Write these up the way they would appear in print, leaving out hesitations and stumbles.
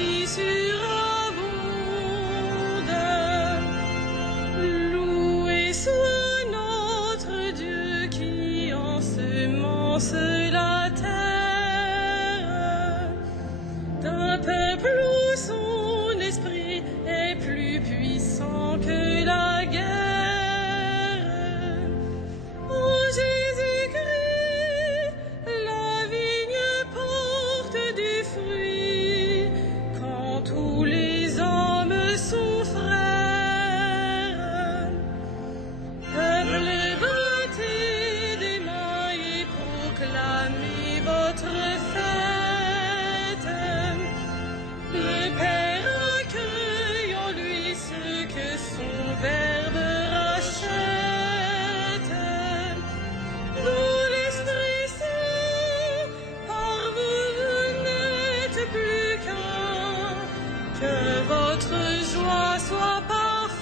pluie surabonde. Loué soit notre Dieu qui ensemence la terre. D'un peuple où son esprit est plus puissant que la guerre. En Jésus-Christ, la vigne porte du fruit, quand tous les hommes sont frères. Peuple, battez des mains et proclamez votre fête. Le Père accueille en lui ceux que son Verbe rachète. Vous l'Esprit Saint, par vous n'êtes plus qu'un, que votre joie soit parfaite.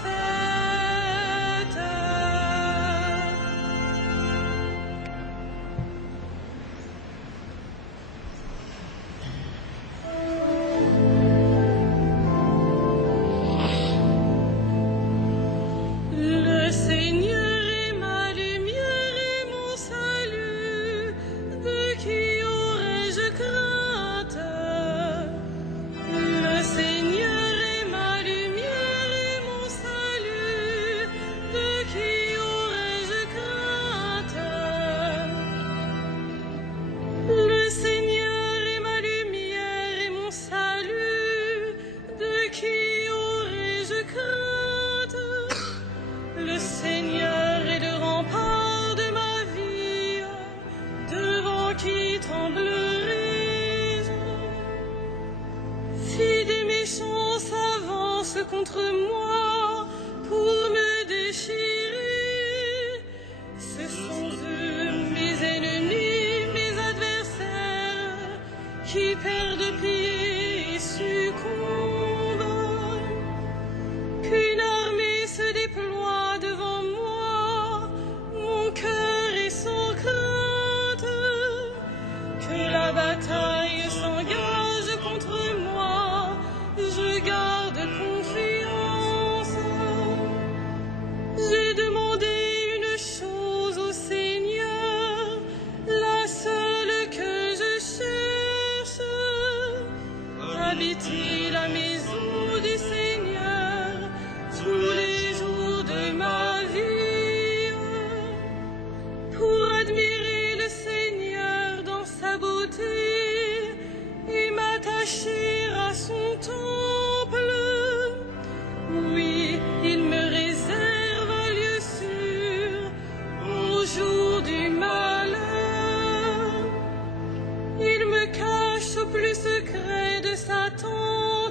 Le Seigneur est ma lumière et mon salut, de qui aurais-je crainte? Le Seigneur est ma lumière et mon salut, de qui aurais-je crainte? Le Seigneur est ma lumière et mon salut, de qui aurais-je crainte? Le Seigneur est le rempart de ma vie, devant qui tremblerai-je? Si des méchants s'avancent contre moi pour me déchirer, ce sont eux mes ennemis, mes adversaires, qui perdent pied et succombent. Qu'une armée se déploie devant moi, mon cœur est sans crainte. Que la bataille s'engage contre moi, je garde confiance. J'ai demandé une chose au Seigneur, la seule que je cherche, habiter la maison du Seigneur tous les jours de ma vie, pour admirer le Seigneur dans sa beauté et m'attacher à son temple. Oui, il me réserve un lieu sûr au jour du malheur. Il me cache au plus secret de sa tente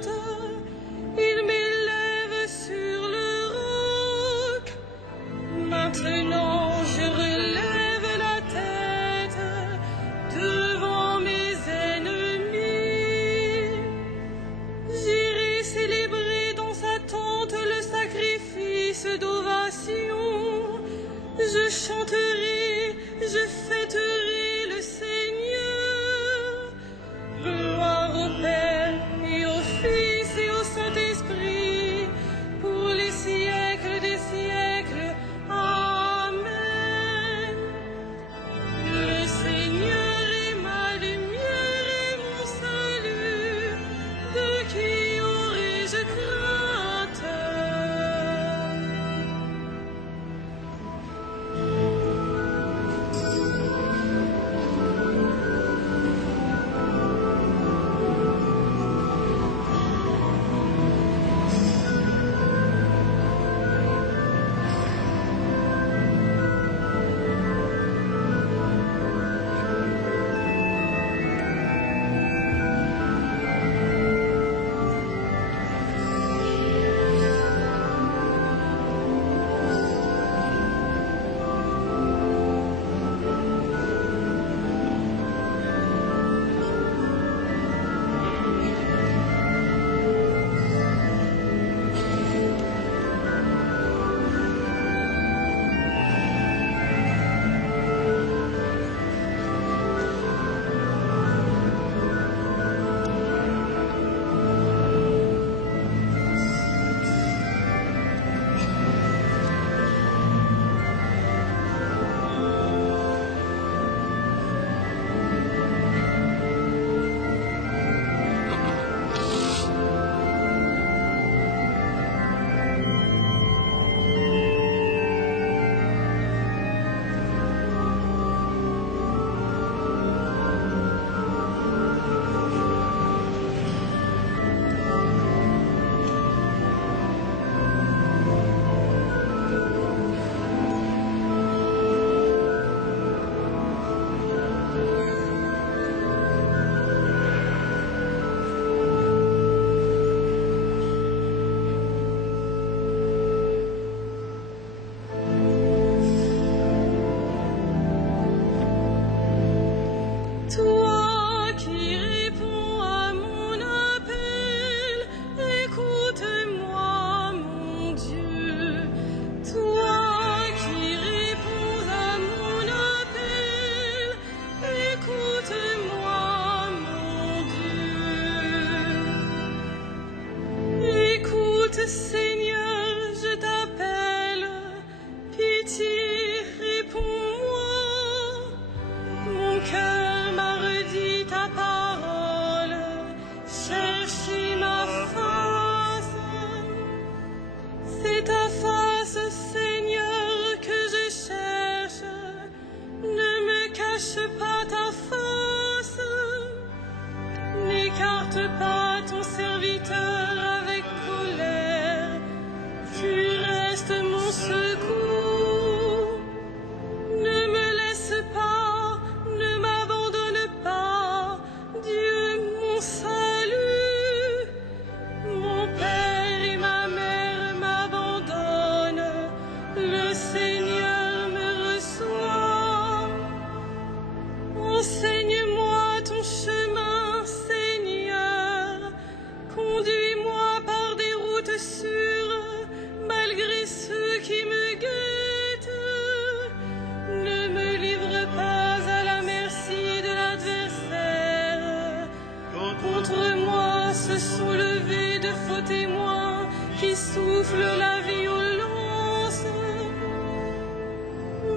souffle la violence.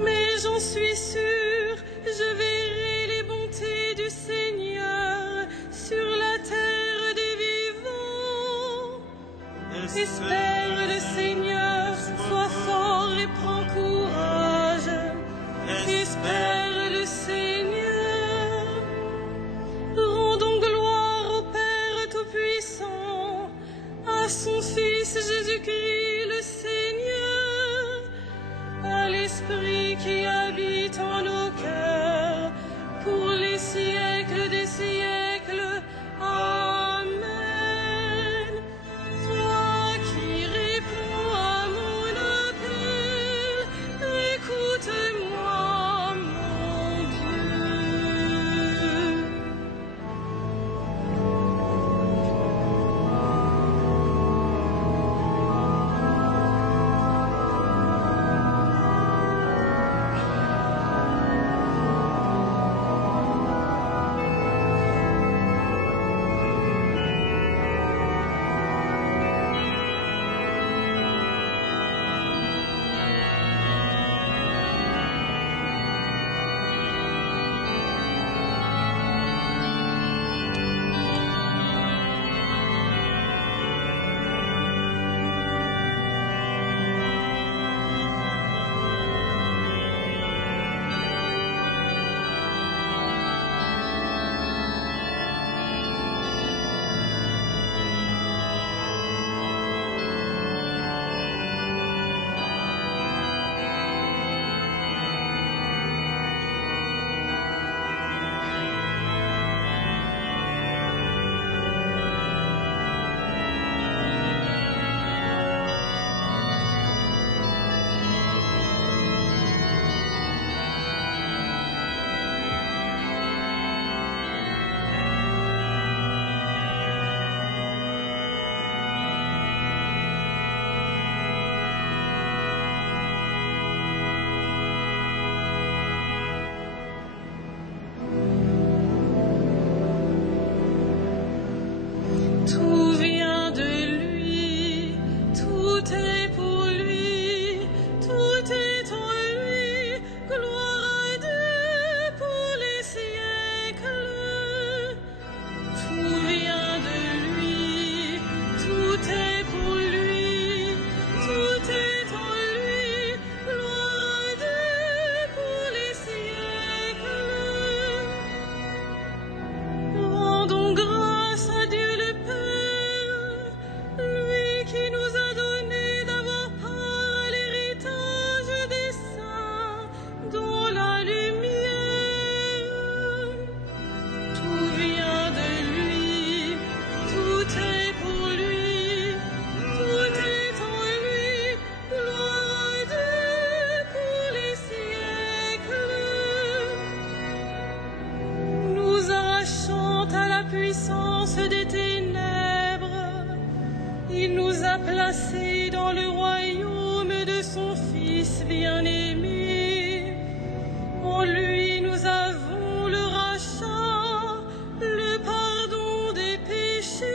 Mais j'en suis sûre, je verrai les bontés du Seigneur sur la terre des vivants. Espère le Seigneur, sois fort et prends courage. Espère le Seigneur. Rendons gloire au Père Tout-Puissant, à son Fils Jésus-Christ le Seigneur, à l'Esprit qui habite en nos cœurs, pour les siècles des siècles. Amen. Toi qui réponds à mon appel, écoute-moi, mon Dieu. Tout vient de lui, tout est pour lui, tout est en lui. Gloire à Dieu pour les siècles. Tout vient de lui, tout est pour lui, tout est en lui. Gloire à Dieu pour les siècles. Rendons grâce à Dieu le Père, lui qui nous a donné d'avoir part à l'héritage des saints dans la lumière. Tout vient de lui, tout est pour lui, tout est en lui. Gloire à Dieu pour les siècles. Nous arrachant à la puissance des ténèbres, il nous a placés dans le royaume de son Fils bien-aimé. En lui nous avons le rachat, le pardon des péchés.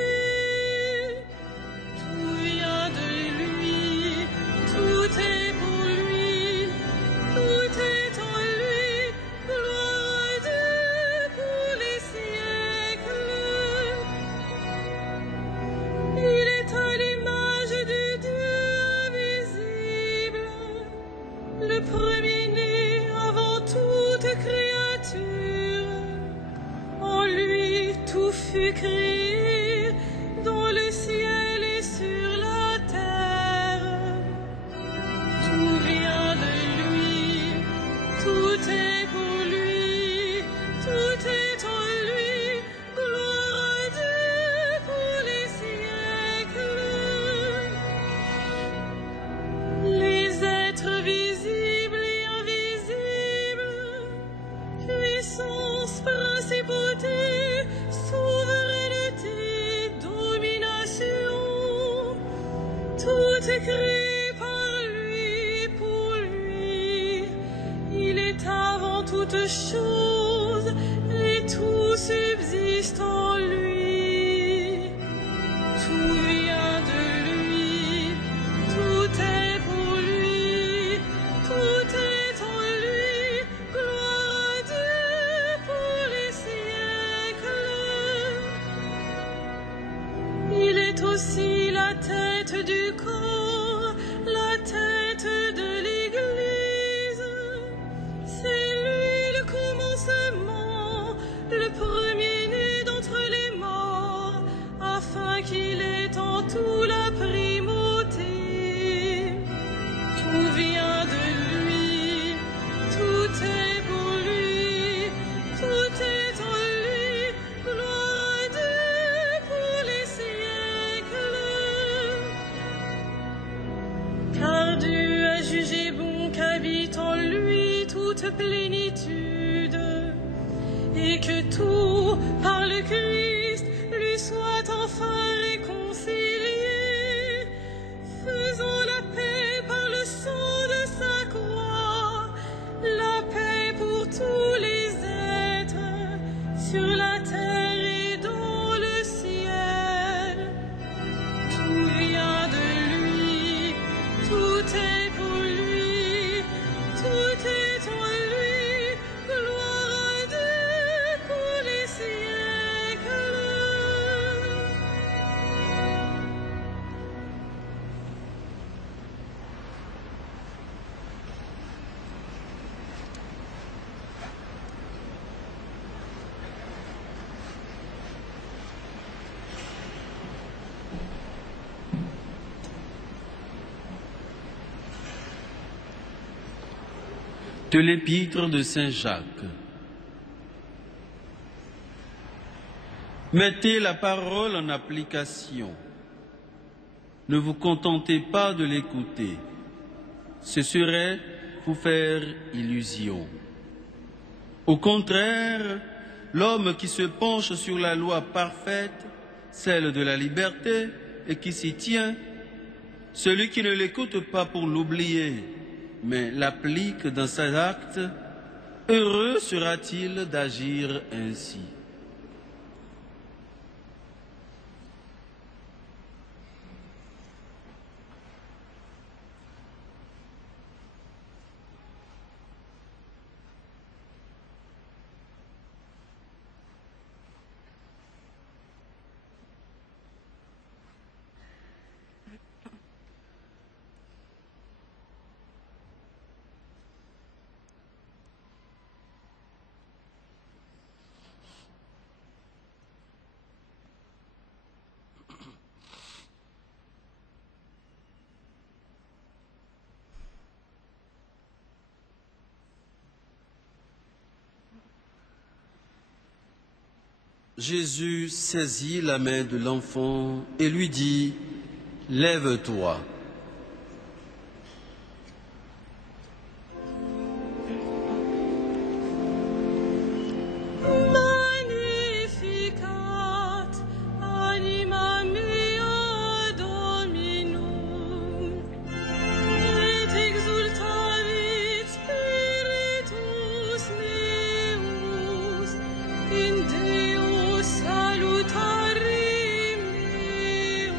Tout vient de lui, tout est pour lui, tout est en lui. Gloire à Dieu pour les siècles. Il est à l'image de Dieu invisible, le premier-né avant toute créature. En lui tout fut créé, dans le ciel et sur la terre. Tout vient de lui, tout est pour lui, tout est en lui. Gloire à Dieu pour les siècles. Les êtres visibles et invisibles, puissance, principauté, souveraineté, domination, tout est créé par lui, pour lui. Il est avant toute chose et tout subsiste en lui. Tout vient de lui, aussi la tête du corps, la tête de l'Église. C'est lui le commencement, le premier-né d'entre les morts, afin qu'il ait en tout la primauté. Tout vient de lui, tout est pour lui, tout est en lui, gloire à Dieu pour les siècles. Car Dieu a jugé bon qu'habite en lui toute plénitude, et que tout, par le Christ, lui soit enfin réconcilié, faisant la paix par le sang de sa croix, la paix pour tous les êtres, sur la terre et dans le ciel. Tout vient de lui, tout est pour lui, tout est en lui, gloire à Dieu pour les siècles. De l'épître de Saint Jacques. Mettez la parole en application. Ne vous contentez pas de l'écouter. Ce serait vous faire illusion. Au contraire, l'homme qui se penche sur la loi parfaite, celle de la liberté, et qui s'y tient, celui qui ne l'écoute pas pour l'oublier, mais l'applique dans ses actes, heureux sera-t-il d'agir ainsi. Jésus saisit la main de l'enfant et lui dit : « Lève-toi. » Magnificat anima mea Dominum, et exultavit spiritus meus in Deo salutari meus,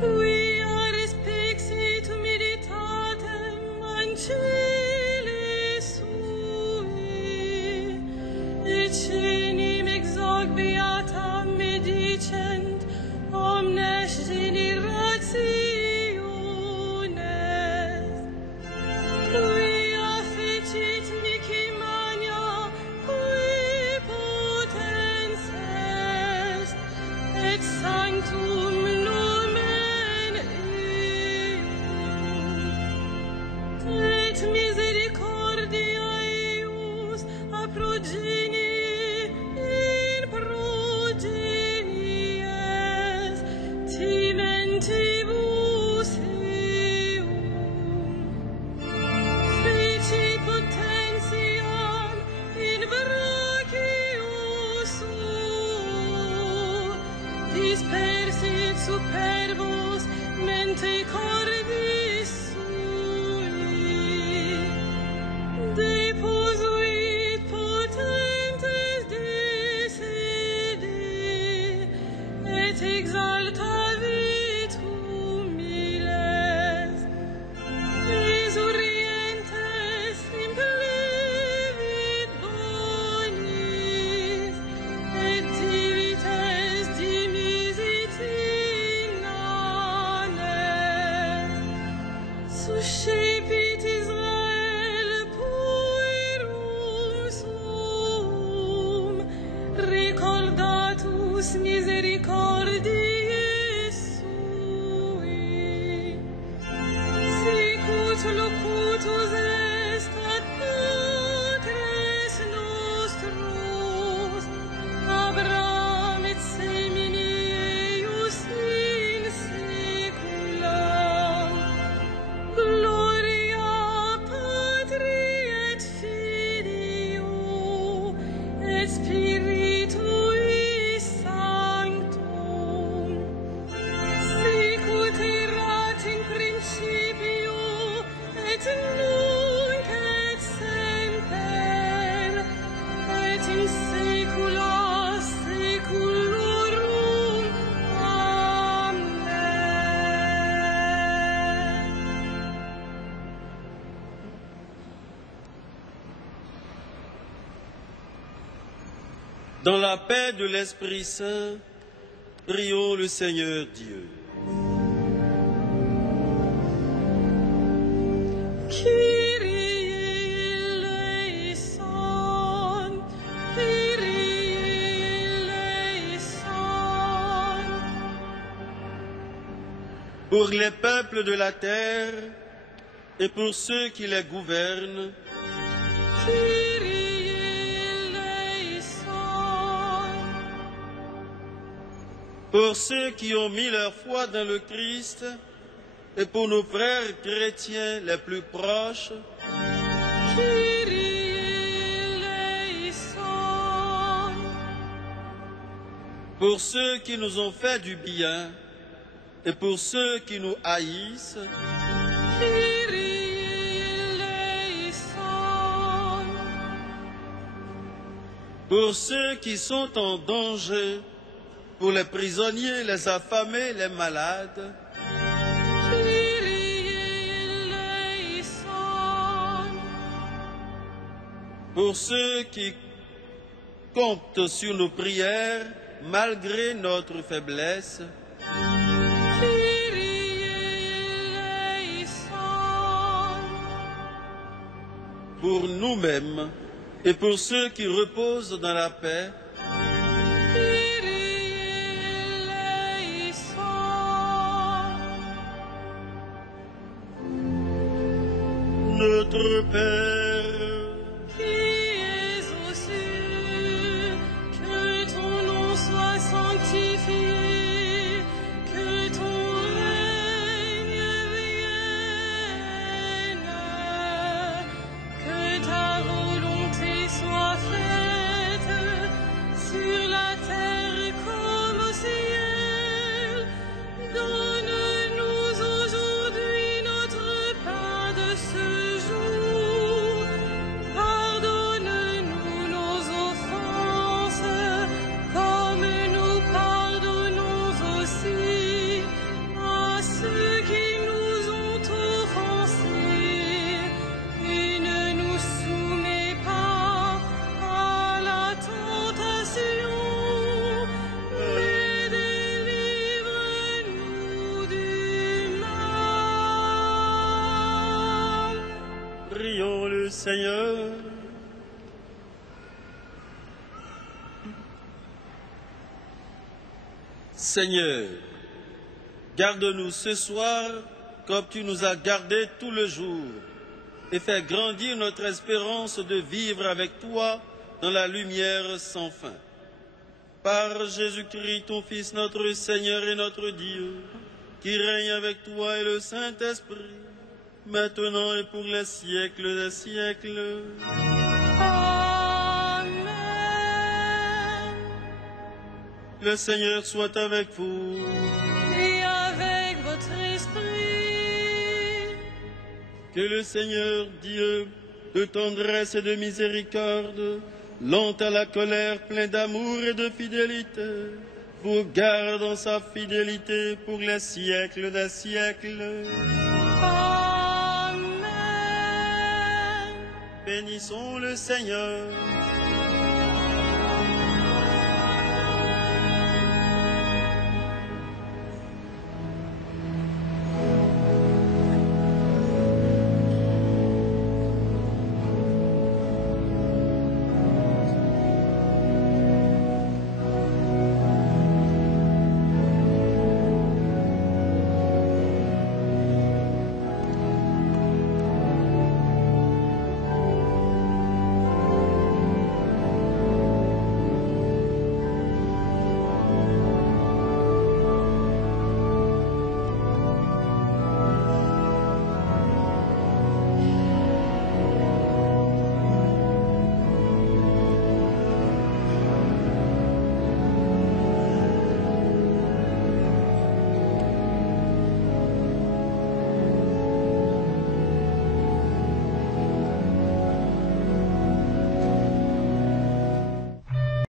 quia respexit humilitatem ancille sui, et cenim exoc beata medicent omnes generationes, quia fecit mihi magna qui potens est, et sanctum nomen eius, et misericordia eius a progenie in progenies timentibus eum. Feci potentiam in brachio suo, dispersit superbos mente cordis sui, deposuit potentes desede, et exaltavit humiles, resurrientes implevit bonis, et divites dimisit Dans la paix de l'Esprit Saint, prions le Seigneur Dieu. Kyrie eleison, Kyrie eleison. Pour les peuples de la terre et pour ceux qui les gouvernent, Kyrie eleison. pour ceux qui ont mis leur foi dans le Christ et pour nos frères chrétiens les plus proches, Kyrie eleison. pour ceux qui nous ont fait du bien et pour ceux qui nous haïssent, Kyrie eleison. pour ceux qui sont en danger, pour les prisonniers, les affamés, les malades, Kyrie eleison. pour ceux qui comptent sur nos prières malgré notre faiblesse, Kyrie eleison. pour nous-mêmes et pour ceux qui reposent dans la paix, Kyrie eleison. notre Père, Qui es aux cieux, que ton nom soit sanctifié, que ton règne vienne, que ta volonté soit faite sur la terre comme au ciel. Donne-nous aujourd'hui notre pain de ce jour. Pardonne-nous nos offenses, comme nous pardonnons aussi à ceux qui nous ont offensés. Et ne nous soumets pas à la tentation, mais délivre-nous du mal. prions le Seigneur. Seigneur, garde-nous ce soir comme tu nous as gardés tout le jour et fais grandir notre espérance de vivre avec toi dans la lumière sans fin. Par Jésus-Christ, ton Fils, notre Seigneur et notre Dieu, qui règne avec toi et le Saint-Esprit, maintenant et pour les siècles des siècles. Amen. Le Seigneur soit avec vous. Et avec votre esprit. Que le Seigneur Dieu, de tendresse et de miséricorde, lent à la colère, plein d'amour et de fidélité, vous garde dans sa fidélité pour les siècles des siècles. Amen. Bénissons le Seigneur.